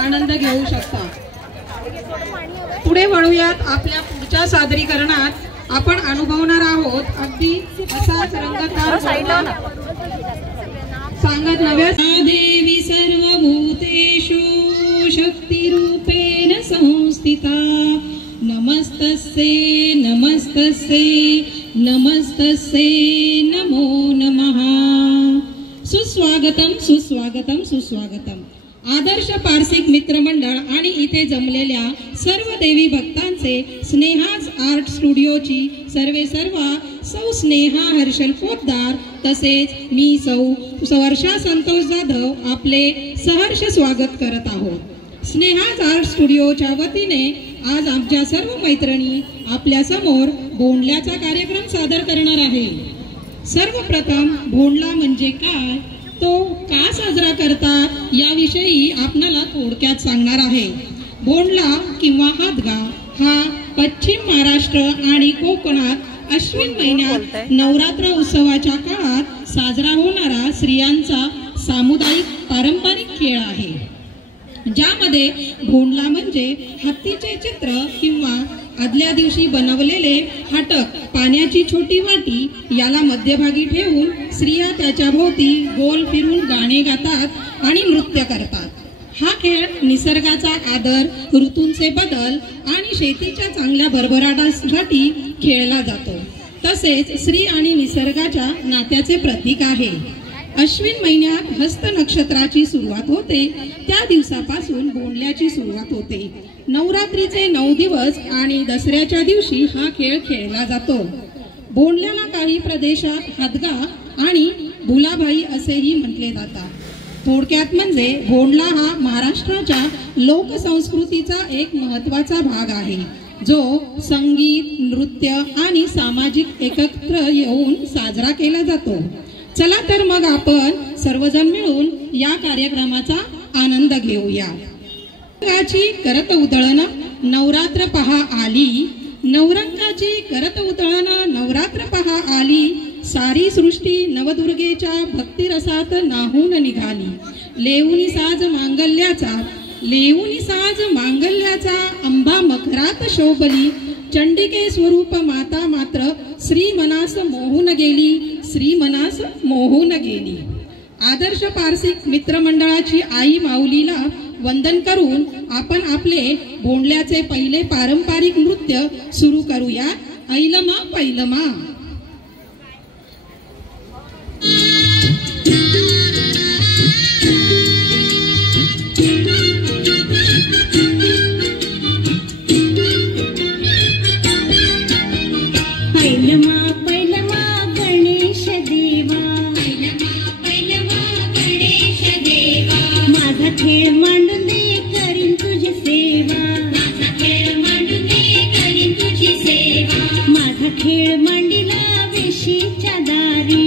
आनंद घेऊ शकता। पुढे वळूयात आपल्या पुढच्या सादरीकरणात आपण अनुभवणार आहोत अगदी असाच रंगतदार सांगत नव्या देवी सर्वभूतेषु शक्तिरूपेण संस्थिता नमस्तस्यै नमस्तस्यै नमस्तस्यै नमो नमः। सुस्वागतम सुस्वागतम सुस्वागतम। आदर्श पारसिक मित्रमंडळ आणि इथे जमलेल्या सर्व देवी भक्तांचे स्नेहाज आर्ट स्टुडिओची सर्वा सौ स्नेहा हर्षल पोतदार तसेच मी सौ वर्षा संतोष जाधव आपले सहर्ष स्वागत करत आहोत। स्नेहाज आर्ट स्टुडिओच्या वतीने आज आमच्या सर्व मैत्रिणी आपल्या समोर भोंडल्याचा कार्यक्रम सादर करणार आहे। सर्वप्रथम भोंडला म्हणजे काय, तो का साजरा करतात याविषयी आपणाला थोडक्यात सांगणार आहे। भोंडला किंवा हादगा हा पश्चिम महाराष्ट्र आणि कोकणात अश्विन महिन्यात नवरात्र उत्सवाच्या काळात साजरा होणारा स्त्रियांचा सामुदायिक पारंपरिक खेळ आहे, ज्यामध्ये भोंडला म्हणजे हत्तीचे चित्र किंवा आदल्या दिवशी बनवलेले हाटक पाण्याची छोटी वाटी याला मध्यभागी ठेवून स्त्रिया त्याच्या भोवती गोल फिरून गाणे गातात आणि नृत्य करतात। हा खेळ निसर्गाचा आदर, ऋतूंचे बदल आणि शेतीच्या चांगल्या भरभराटासाठी खेळला जातो। तसेच स्त्री आणि निसर्गाच्या नात्याचे प्रतीक आहे। अश्विन महिन्यात हस्त नक्षत्राची सुरुवात होते, त्या दिवसापासून भोंडल्याची सुरुवात होते। नवरात्रीचे 9 दिवस आणि दसऱ्याच्या दिवशी हा खेळ खेळला जातो। भोंडल्याला काही प्रदेशात हादगा आणि भुलाभाई असेही म्हटले जातात। थोडक्यात म्हणजे भोंडला हा महाराष्ट्राच्या लोकसंस्कृतीचा एक महत्त्वाचा भाग आहे, जो संगीत, नृत्य आणि सामाजिक एकत्र येऊन साजरा केला जातो। चला तर मग आपण सर्वजण मिळून या कार्यक्रमाचा आनंद घेऊया। नवरंगाची करत उधळण नवरात्र पहा आली, नवरंगाची करत उधळण नवरात्र पहा आली, सारी सृष्टी नवदुर्गेच्या भक्तिरसात नाहून निघाली। लेऊनी साज मांगल्याचा अंबा मकरात शोभली, चंडिके स्वरूप माता मात्र श्री मनास मोहून गेली। आदर्श पारसिक मित्रमंडळाची आई माऊलीला वंदन करून आपण आपले भोंडल्याचे पहिले पारंपरिक नृत्य सुरू करूया। ऐलमा पैलमा। पैलमा पैलमा गणेश देवा, माझा खेळ मांडून दे करीन तुझी सेवा, माझा खेळ मांडिला वेशीच्या दारी,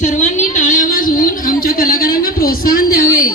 सर्वांनी टाळ्या वाजवून आमच्या कलाकारांना प्रोत्साहन द्यावे.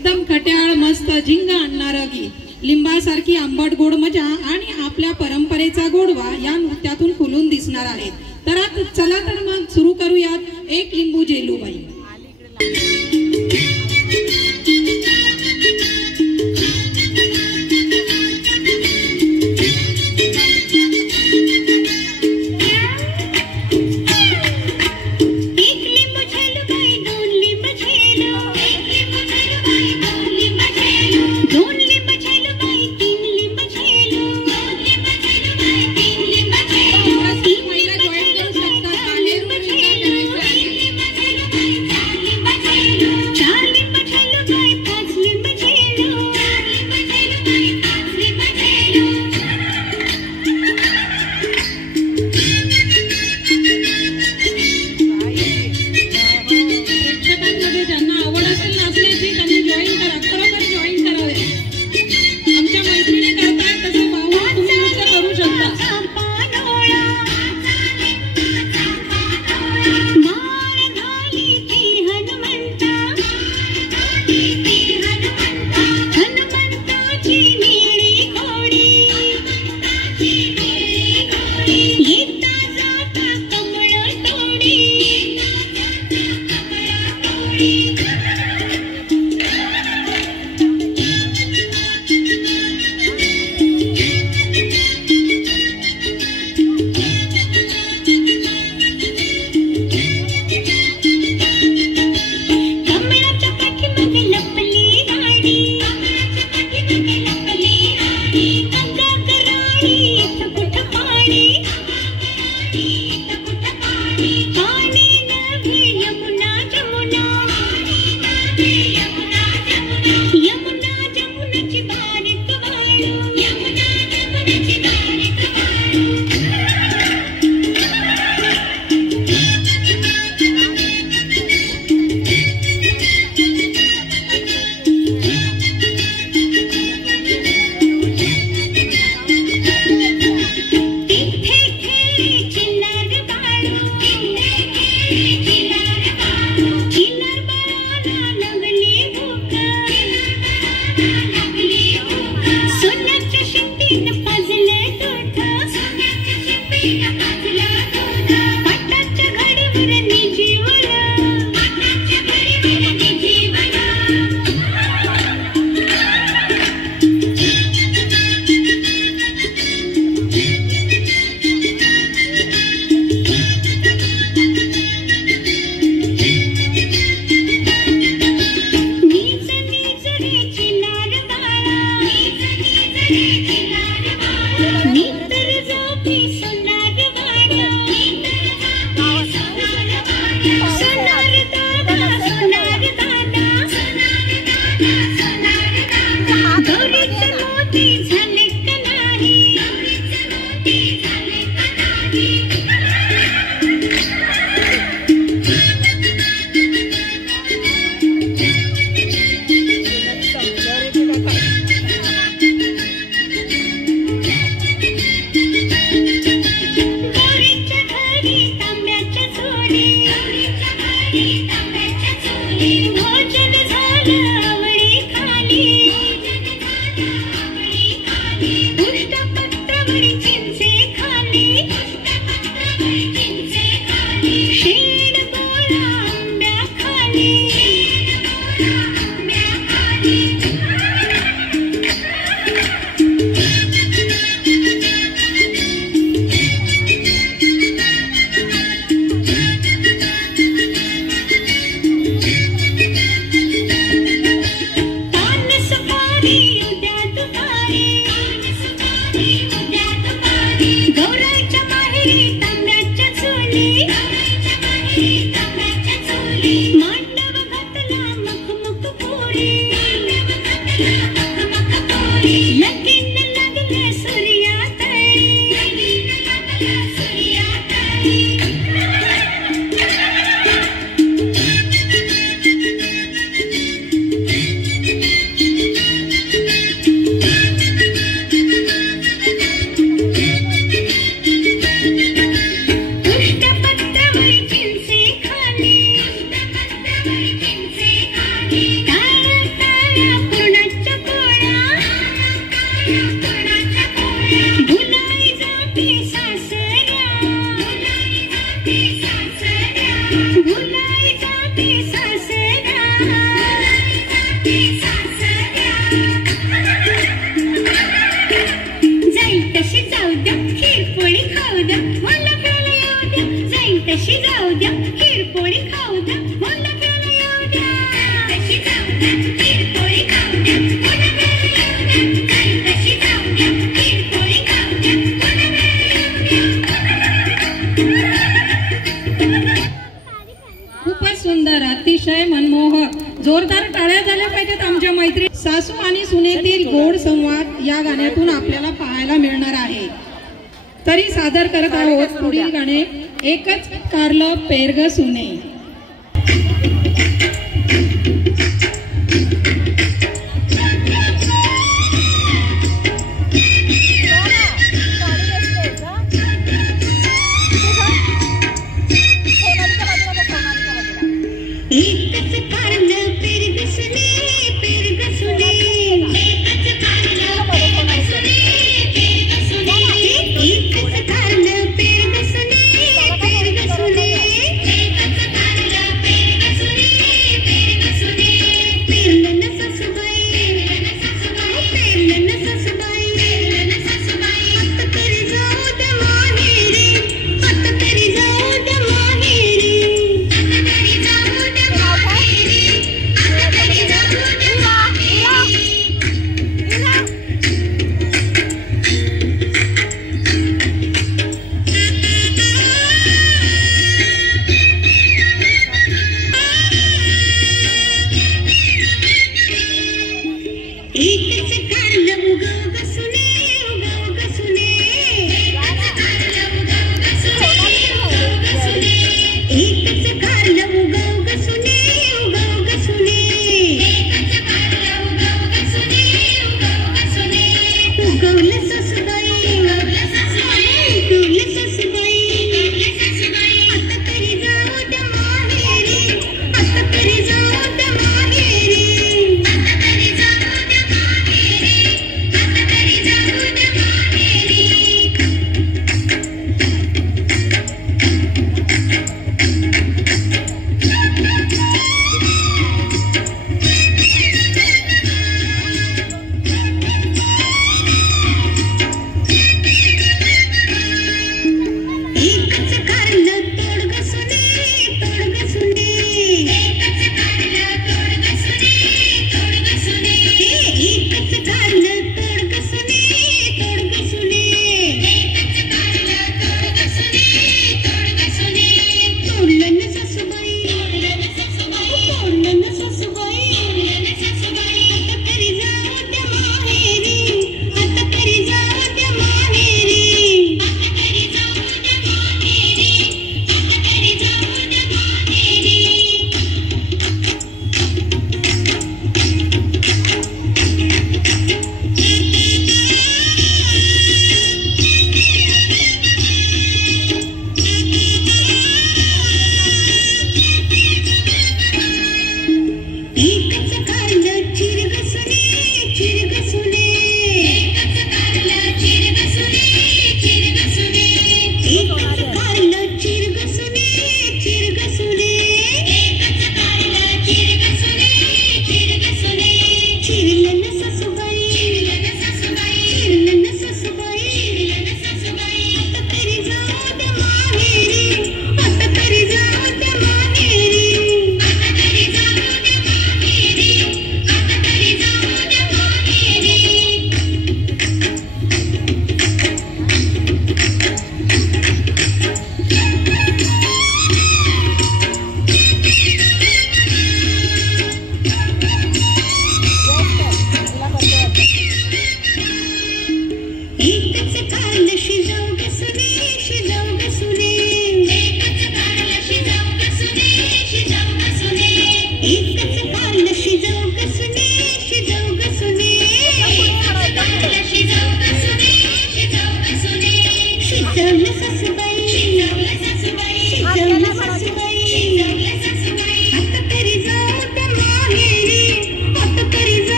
एकदम खट्याळ मस्त झिंग आणणारं गीत, लिंबासारखी आंबट गोड मजा आणि आपल्या परंपरेचा गोडवा या नृत्यातून खुलून दिसणार आहेत. तर चला तर मग सुरू करूयात एक लिंबू जेलूबाई. तशी जाऊ द्या खीरपोळी खाऊ द्या मला खेळायला येऊ द्या जाईन तशी जाऊ द्या खीरपोळी खाऊ द्या मला खेळायला येऊ द्या तशी जाऊ द्या खीरपोळी खाऊ द्या मला खेळायला येऊ द्या जाईन तशी जाऊ द्या खीरपोळी खाऊ द्या मला खेळायला खूपच सुंदर, अतिशय मनमोहक. जोरदार टाळ्या झाल्या पाहिजेत आमच्या मैत्री. सासू आणि सुनेतील गोड संवाद या गाण्यातून आपल्याला पाहायला मिळणार आहे. तरी सादर करत आहोत पुढील गाणे, एकच कारलं पेरग सुने.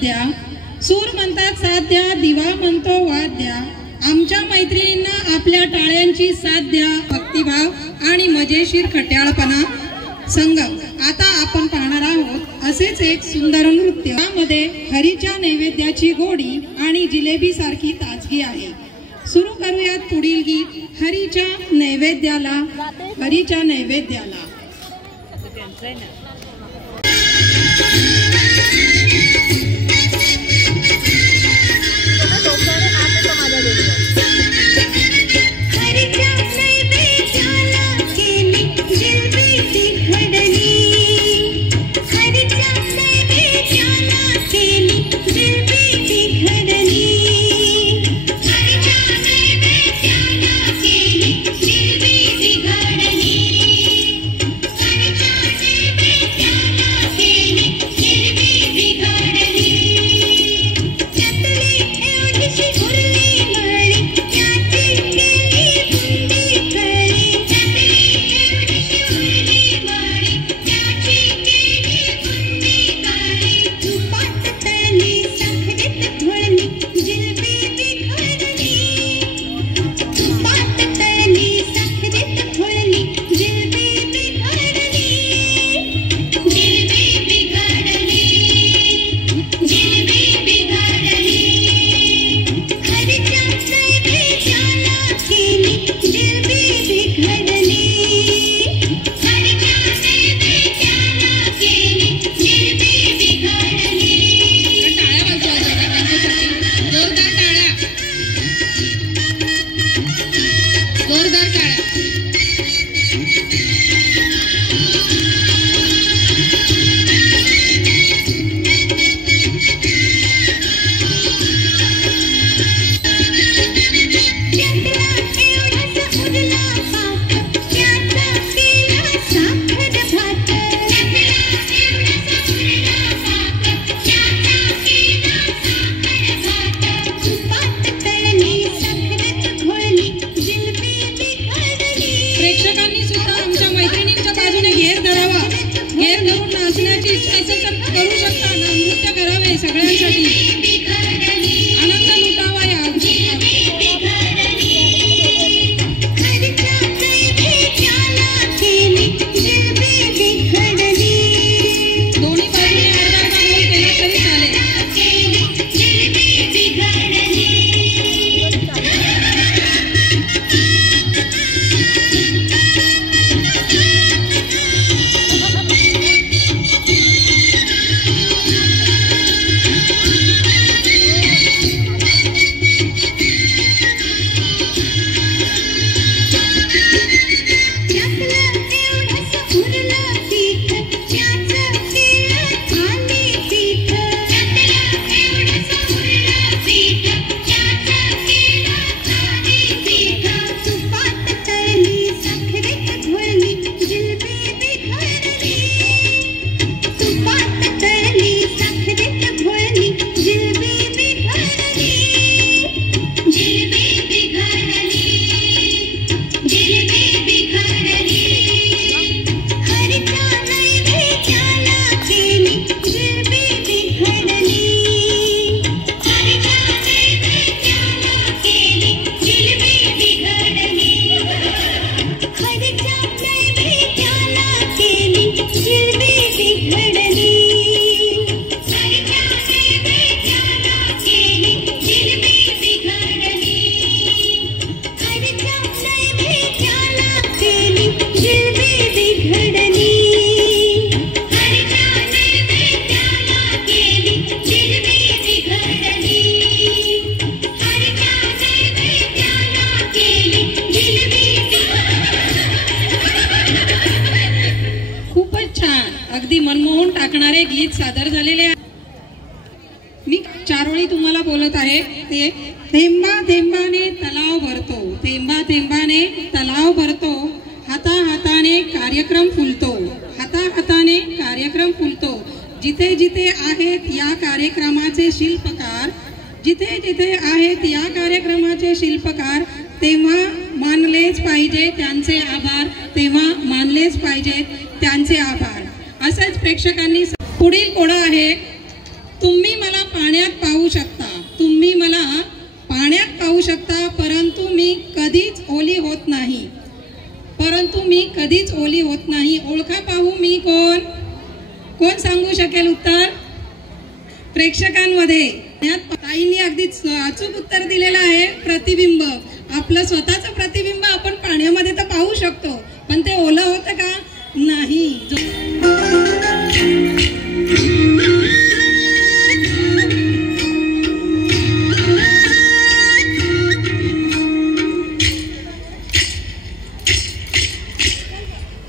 सद्या, सूर म्हणतात साध्या, दिवा म्हणतो वाद्या. आमच्या मैत्रिणींना आपल्या टाळ्यांची साथ द्या. भक्तिभाव आणि मजेशीर खट्याळपणा संगम. आता आपण पाहणार आहोत असेच एक सुंदर नृत्य. यामध्ये हरीच्या नैवेद्याची गोडी आणि जिलेबी सारखी ताजगी आहे. सुरू करूयात पुढील गीत हरीच्या नैवेद्याला, हरीच्या नैवेद्याला. प्रेक्षकांनी सुद्धा आमच्या मैत्रिणींच्या बाजूने घेर धरावा. घेर धरून नाचण्याची इच्छा असेल तर करू शकता. नृत्य करावे सगळ्यांसाठी. आनंद लुटावा या दोन्ही बाजूने अर्धा तांदूळ केला तरी चालेल. अगदी मनमोहन टाकणारे गीत सादर झालेले आहे. मी चारोळी तुम्हाला बोलत आहे. ते थेंबा थेंबाने तलाव भरतो, थेंबा थेंबाने तलाव भरतो, हाता हाताने कार्यक्रम फुलतो, हाता हाताने कार्यक्रम फुलतो. जिथे जिथे आहेत या कार्यक्रमाचे शिल्पकार, जिथे जिथे आहेत या कार्यक्रमाचे शिल्पकार, तेव्हा मानलेच पाहिजे त्यांचे आभार, तेव्हा मानलेच पाहिजे त्यांचे आभार. असंच प्रेक्षकांनी पुढील कोडा आहे तुम्ही मला पाण्यात पाहू शकता, तुम्ही मला पाण्यात पाहू शकता, परंतु मी कधीच ओली होत नाही, परंतु मी कधीच ओली होत नाही. ओळखा पाहू मी कोण? कोण सांगू शकेल उत्तर प्रेक्षकांमध्ये? ताईंनी अगदी अचूक उत्तर दिलेलं आहे. प्रतिबिंब. आपलं स्वतःचं प्रतिबिंब आपण पाण्यामध्ये तर पाहू शकतो, पण ते ओलं होतं का? नाही.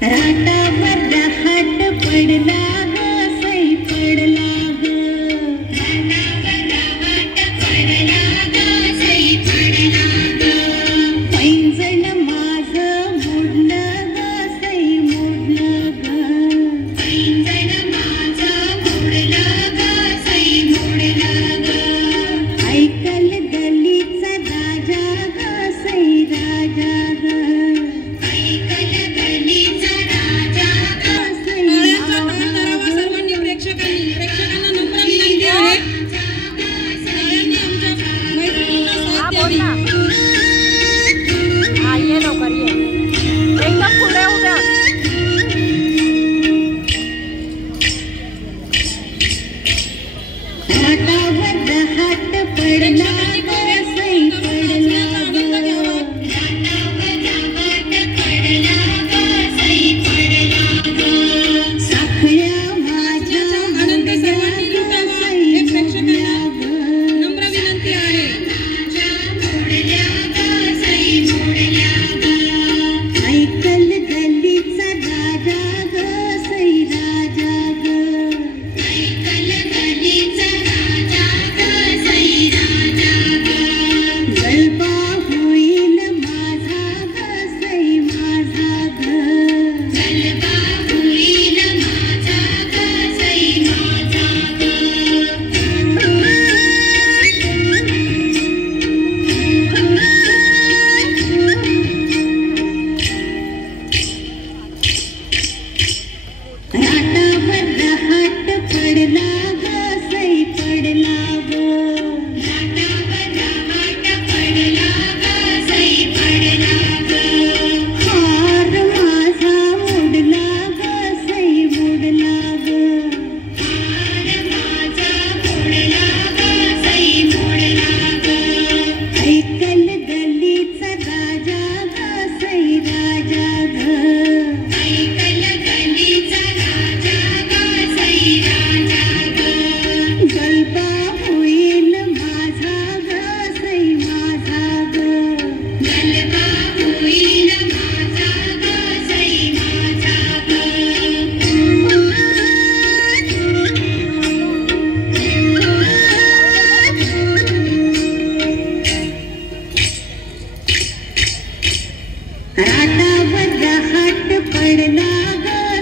राटावर रहाट पडला ग सई पडला ग, राटावर रहाट पडला ग सई पडला ग, पैंजण माझं मोडलं ग सई मोडलं ग, पैंजण माझं मोडलं ग सई मोडलं ग, ऐकल गलीचा राजा ग सई राजा ग, राटावर रहाट पडला ग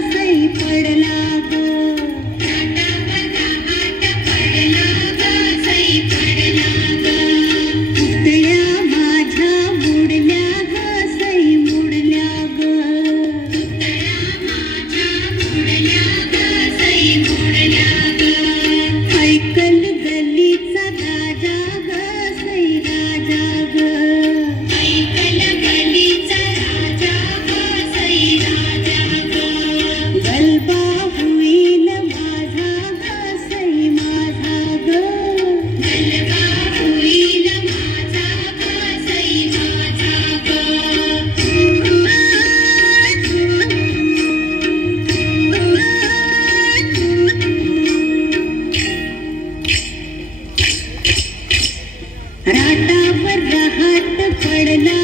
सई पडला ग, राटावर रहाट पडला ग सई पडला ग, पुतळ्या माझ्या मोडल्या ग सई मोडल्या ग, पुतळ्या माझ्या मोडल्या ग सई मोडल्या ग, ऐकल गलीचा राजा ग सई राजा ग, ऐकल गलीचा राजा ग सई राजा ग, गलबा होईल माझा ग सई माझा ग, गलबा होईल माझा ग सई माझा ग, राटावर रहाट पडला